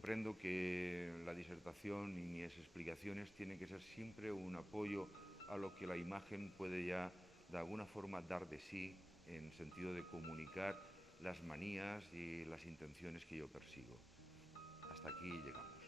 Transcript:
Comprendo que la disertación y mis explicaciones tienen que ser siempre un apoyo a lo que la imagen puede ya de alguna forma dar de sí en sentido de comunicar las manías y las intenciones que yo persigo. Hasta aquí llegamos.